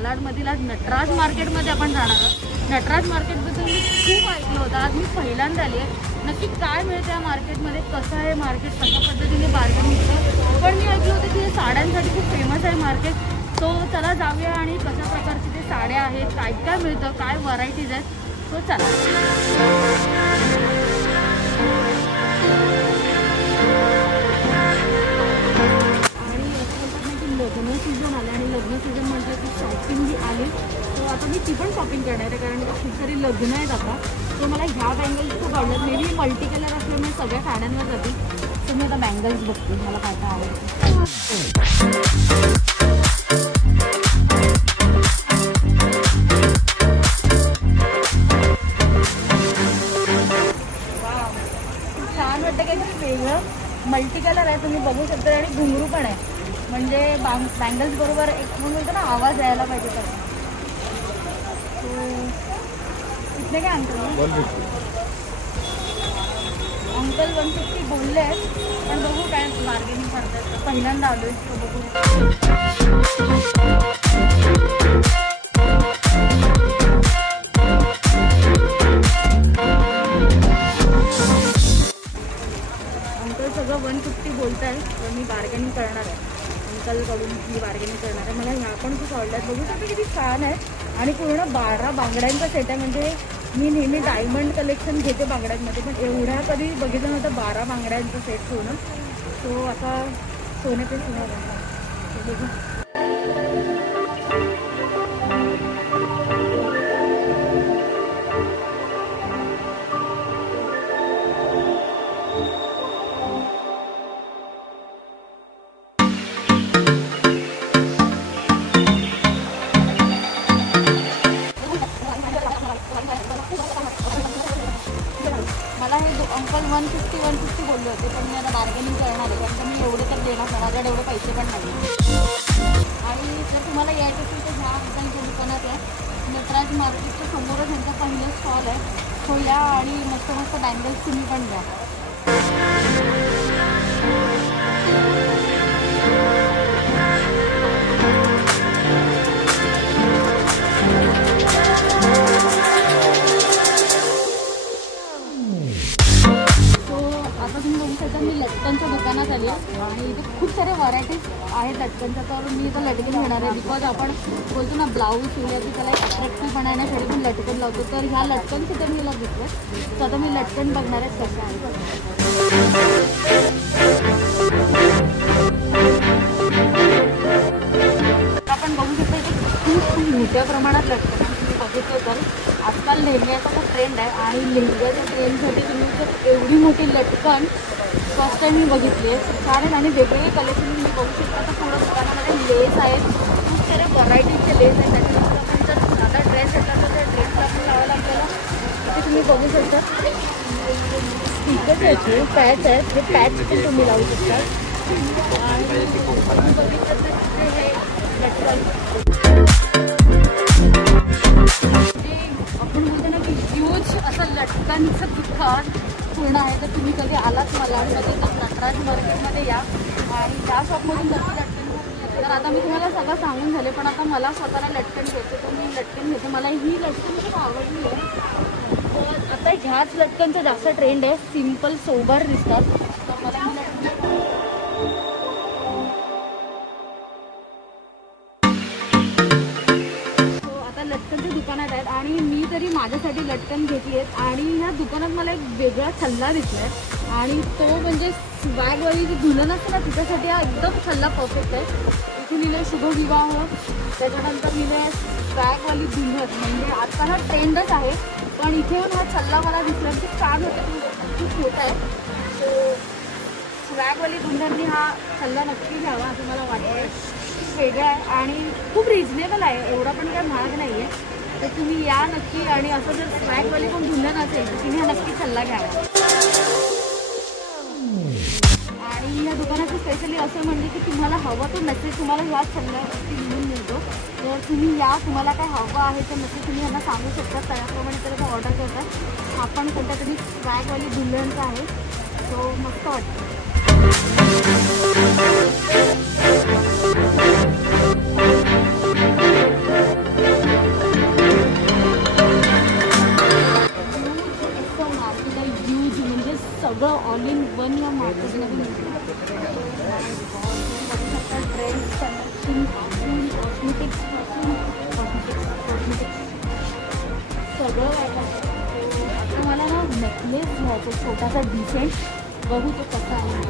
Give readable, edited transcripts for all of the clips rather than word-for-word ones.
मालाडमधील आज नटराज मार्केटमध्ये आपण जाणार आहोत। नटराज मार्केटबद्दल मी खूप ऐकलं होतं, आज मी पहिल्यांदा आली आहे। नक्की काय मिळतं या मार्केटमध्ये, कसं आहे मार्केट, कशा पद्धतीने बार्गेनिंग होतं, पण मी ऐकलं होतं की साड्यांसाठी खूप फेमस आहे मार्केट। तो चला जाऊया आणि कशा प्रकारचे ते साड्या आहेत, काय काय मिळतं, काय व्हरायटीज आहेत, तो चला। लग्न सीझन आले आणि लग्न सीझन म्हटलं की शॉपिंग जी आली, तो आता मी ती पण शॉपिंग करणार आहे, कारण खूप सारी लग्न आहेत आता। तो मला ह्या बँगल्स खूप आवडतात, मे बी मल्टी कलर असल्यामुळे सगळ्या साड्यांवर जाते। तर मी आता बँगल्स बघते, मला काय काय आवडतं। छान वाटतं, काहीतरी वेगळं मल्टी कलर आहे, तुम्ही बघू शकता, आणि घुंगरू पण आहे, म्हणजे बँगल्स बरोबर एक म्हणून ना आवाज यायला पाहिजे तर। इतने काय अंकल 150 बोलले आहेत, पण बघू काय बार्गेनिंग करतात। पहिल्यांदा आलोय, तो बघू। अंकल सगळं 150 बोलत आहे, तर मी बार्गेनिंग करणार आहे। अंकलकडून मी बार्गेनिंग करणार आहे। मला ह्या पण खूप आवडल्यात, बघू शकता किती छान आहे, आणि पूर्ण 12 बांगड्यांचा सेट आहे। म्हणजे मी नेहमी डायमंड कलेक्शन घेते बांगड्यांमध्ये, पण एवढ्या कधी बघितलं नव्हतं 12 बांगड्यांचा सेट पूर्ण। तो आता सोने पे सुहागा बघू। मला हे अंकल 150 बोलले होते, पण मी आता बार्गेनिंग करणार आहे, कारण मी एवढे तर देणार, माझ्याकडे एवढे पैसे पण नाही। आणि जर तुम्हाला यायचं असेल तर ह्या अंकलच्या दुकानात आहे, नटराज मार्केटच्या समोरच यांचा पहिलं स्टॉल आहे। तो या आणि मस्त मस्त बँगल्स तुम्ही पण द्या। मी लटकनच्या दुकानात आली आहे, आणि इथे खूप सारे व्हरायटीज आहेत लटकनच्या, तर मी इथं लटकन घेणार आहे। बिकॉज आपण बोलतो ना ब्लाऊज शिवल्या की त्याला एक अट्रॅक्टिव्ह बनवण्यासाठी पण लटकन लावतो, तर ह्या लटकन सुद्धा मी घेतलं, तर आता मी लटकन बघणार आहे कशा आहेत। आपण बघू शकतो इथे खूप मोठ्या प्रमाणात लटकन बघितलं तर आजकाल लेहंग्याचा खूप ट्रेंड आहे, आणि लेहंग्याच्या ट्रेंडसाठी तुम्ही जर एवढी मोठी लटकन फर्स्ट टाइम मी बघितली आहे, छान आहे, आणि वेगवेगळे कलेक्शन मी बघू शकता। तर पूर्ण दुकानामध्ये लेस आहेत, खूप सारे व्हरायटीचे लेस आहेत। त्याच्यानंतर आपण जर साधा ड्रेस घेतला तर त्या ड्रेसला आपण लावायला आपल्याला इथे तुम्ही बघू शकता स्टिकर्स आहेत, पॅच आहेत, हे पॅच पण तुम्ही लावू शकता। आणि तुम्ही बघितलं तर हे आपण बोलतो ना की ह्यूज असं लटकनचं दुकान पूर्ण आहे। तर तुम्ही कधी आलात मालाडमध्ये तर नटराज मार्केटमध्ये या, आणि त्या शॉपमधून नक्की लटकन घेतली। तर आता मी तुम्हाला सगळं सांगून झाले, पण आता मला स्वतःला लटकन घ्यायचं, तर मी लटकन घेते। मला ही लटकन खूप आवडली आहे, तर आता ह्याच लटकनचा जास्त ट्रेंड आहे, सिम्पल सोबर दिसतात, तर मला ही लटकन लटकनच्या दुकानात आहेत, आणि मी तरी माझ्यासाठी लटकन घेतली आहेत। आणि ह्या दुकानात मला एक वेगळा छल्ला दिसला आहे, आणि तो म्हणजे स्वॅगवाली जी दुल्हन असते ना तिच्यासाठी हा एकदम छल्ला परफेक्ट आहे। इथे लिहिलं शुभविवाह, त्याच्यानंतर लिहिलं स्वॅगवाली दुल्हन, म्हणजे आता हा ट्रेंडच आहे, पण इथे येऊन हा छल्ला मला दिसला की छान होतं, खूप मोठा आहे। तो स्वॅगवाली दुल्हननी हा छल्ला नक्की घ्यावा असं मला वाटतं, वेगळं आहे आणि खूप रिजनेबल आहे, एवढा पण काय महाग नाही आहे। तर तुम्ही या नक्की, आणि असं जर स्वॅगवाली पण दुल्हन असेल तर तुम्ही हा नक्की छल्ला घ्यावा। आणि या दुकानाचं स्पेशली असं म्हणजे की तुम्हाला हवं तो मेसेज तुम्हाला ह्या छल्ल्यावरती लिहून मिळतो, तर तुम्ही या, तुम्हाला काय हवं आहे तर मेसेज तुम्ही यांना सांगू शकता, त्याप्रमाणे त्याला ऑर्डर करतात। हा पण कोणत्या तरी स्वॅगवाली दुल्हनचा आहे, तो मस्त वाटतं। असेल छोटासा डिसेंट, बघू तो कसा आहे.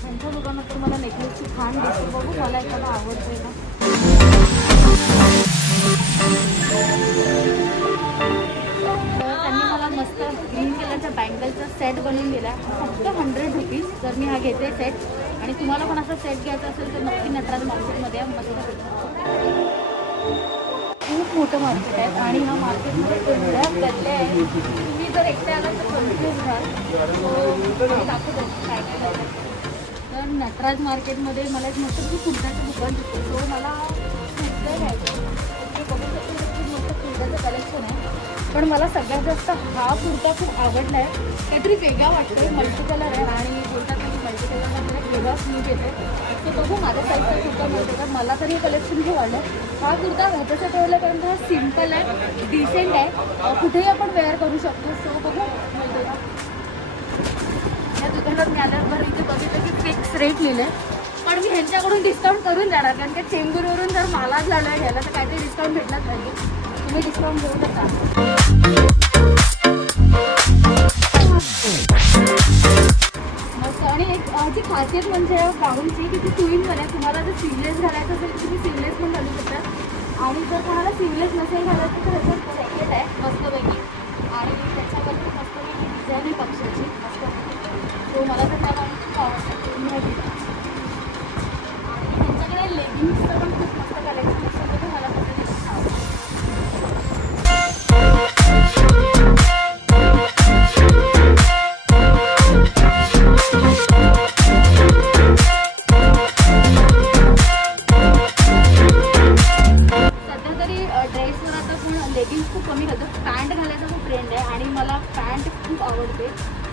त्यांच्या दुकानात तर मला नेकलेसची छान दिसते, बघू मला एखादा आवडतोय ना. त्यांनी मला मस्त ग्रीन कलरच्या बँगलचा सेट बनवून दिला, फक्त 100 रुपीज. तर मी हा घेते सेट, आणि तुम्हाला पण असा सेट घ्यायचा असेल तर नक्की नटराज मार्केटमध्ये मस्त. खूप मोठं मार्केट आहे आणि ह्या मार्केटमध्ये एवढ्या गल्ल्या आहेत, तुम्ही जर एकट्या आला तर कन्फ्यूज व्हाल. दाखवतो काय काय झालं. तर नटराज मार्केटमध्ये मला एक मस्त खूप कुर्त्याचं दुकान दिसतं. सो मला कुर्ता घ्यायचं, बघू शकतो खूप मोठं कुर्त्याचं कलेक्शन आहे. पण मला सगळ्यात जास्त हा कुर्ता खूप आवडला आहे, काहीतरी वेगळा वाटतोय. मल्टी कलर आहे आणि बोलतात की मल्टी कलरला मला वेगळा स्लीव येते. तर बघू माझ्या साईजचा कुर्ता मिळतो का. मला तरी हे कलेक्शन खूप आवडलं. हा कुर्ता ह्याच्यासाठी आवडला कारण हा सिम्पल आहे, डिसेंट आहे, कुठेही आपण वेअर करू शकतो. सो बघू मिळतो का. या दुकानात मी आल्यावर इथे बघितलं की फिक्स रेट लिहिले, पण मी ह्यांच्याकडून डिस्काउंट करून जाणार कारण की चेंबूरवरून जर मलाच झालं घ्यायला तर काहीतरी डिस्काउंट भेटलाच पाहिजे. तुम्ही डिस्काउंट घेऊ नका. मस्त. आणि एक ह्याची खासियत म्हणजे गाऊनची की ती ट्विन पण आहे. तुम्हाला जर सिवलेस घालायचं असेल तर तुम्ही सिवलेस पण घालू शकता, आणि जर कोणाला सिवलेस नसेल घालायचं तर ह्याच्यात जॅकेट आहे मस्तपैकी, आणि त्याच्यावरती मस्तपैकी डिझाईन आहे पक्षाची मस्त. सो मला तर त्या गाऊन खूप आवडतं, तुम्ही घेता. आणि त्यांच्याकडे लेगिंग्सचं पण खूप मस्त कलेक्शन असतं, तर मला कसं खूप आवडतं. लेगिंग्स खूप कमी घालतो, पॅन्ट घालायचा खूप ट्रेंड आहे आणि मला पॅन्ट खूप आवडते.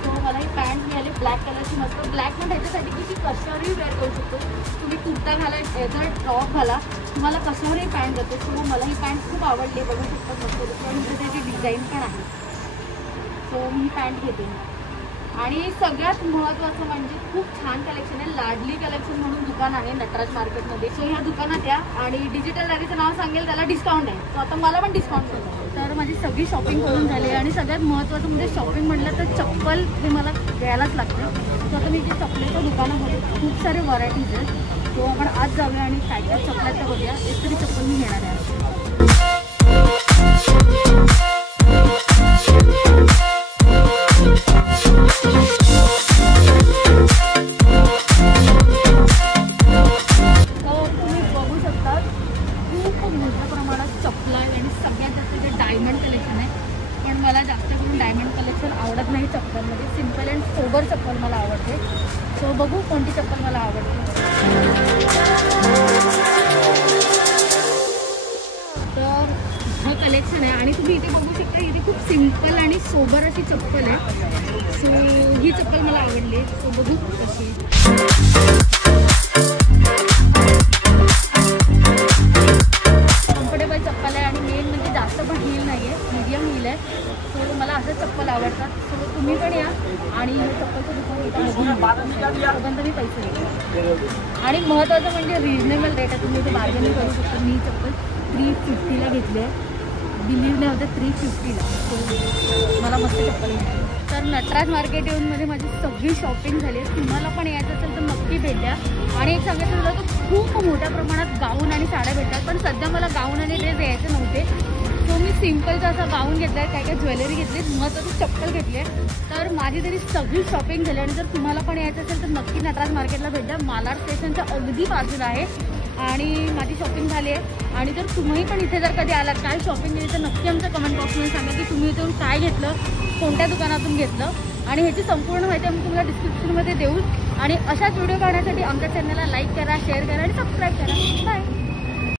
सो मला ही पॅन्ट मिळाली ब्लॅक कलरची मस्त. ब्लॅक पण ह्याच्यासाठी की ती कशावरही वेअर करू शकतो. तुम्ही कुर्ता घाला, जर टॉप घाला, तुम्हाला कशावरही पॅन्ट जाते. सो मला ही पॅन्ट खूप आवडली, बघू शकतो मस्त. पण त्याची डिझाईन पण आहे. सो मी ही पॅन्ट घेते. आणि सगळ्यात महत्त्वाचं म्हणजे खूप छान कलेक्शन आहे. लाडली कलेक्शन म्हणून दुकान आहे नटराज मार्केटमध्ये. सो ह्या दुकानात या, आणि डिजिटल डायरीचं नाव सांगेल त्याला डिस्काउंट आहे. सो आता मला पण डिस्काउंट होतं. तर माझी सगळी शॉपिंग करून झाली, आणि सगळ्यात महत्त्वाचं म्हणजे शॉपिंग म्हटलं तर चप्पल हे मला घ्यायलाच लागतं. सो आता मी जे चप्पलेच्या दुकानामध्ये खूप सारे व्हरायटीज आहेत. सो आपण आज जाऊया आणि काय काय चप्पलाचं बघूया. एक तरी चप्पल मी घेणार आहे. आवडत नाही चप्पलमध्ये, सिम्पल अँड सोबर चप्पल मला आवडते. सो बघू कोणती चप्पल मला आवडते. तर हे कलेक्शन आहे, आणि तुम्ही इथे बघू शकता इथे खूप सिम्पल आणि सोबर अशी चप्पल आहे. सो ही चप्पल मला आवडली. सो बघू कशी. कम्फर्टेबल चप्पल आहे, आणि मेन म्हणजे जास्त पण हील नाही आहे, मीडियम हील आहे. सो मला असं चप्पल आवडतात. सो तुम्ही पण या, आणि हे चप्पलचं दुकान इथं मी पैसे घेतो. आणि महत्त्वाचं म्हणजे रिजनेबल रेट आहे, तुम्ही इथे बार्गेनिंग करू शकता. मी चप्पल 350ला घेतली आहे, बिलीव नाही होतं 350ला. सो मला मस्त चप्पल मिळाली. तर नटराज मार्केट येऊन मध्ये माझी सगळी शॉपिंग झाली आहे. तुम्हाला पण यायचं असेल तर नक्की भेट द्या. आणि एक सांगायचं झालं तर खूप मोठ्या प्रमाणात गाऊन आणि साड्या भेटतात, पण सध्या मला गाऊन आणि ड्रेस यायचे नव्हते. सो मी सिम्पलचा असा गाऊन घेतला आहे, काय काय ज्वेलरी घेतली, महत्त्वाची चप्पल घेतली आहे. तर माझी तरी सगळी शॉपिंग झाली. आणि जर तुम्हाला पण यायचं असेल तर नक्की नटराज मार्केटला भेट द्या. मालाड स्टेशनच्या अगदी बाजूला आहे, आणि माझी शॉपिंग झाली आहे. आणि जर तुम्ही पण इथे जर कधी आलात, काय शॉपिंग केली, तर नक्की आमच्या कमेंट बॉक्समध्ये सांगा की तुम्ही इथून काय घेतलं, कोणत्या दुकानातून घेतलं. आणि ह्याची संपूर्ण माहिती आम्ही तुम्हाला डिस्क्रिप्शनमध्ये देऊ. आणि अशाच व्हिडिओ पाहण्यासाठी आमच्या चॅनलला लाईक करा, शेअर करा आणि सबस्क्राईब करा. बाय.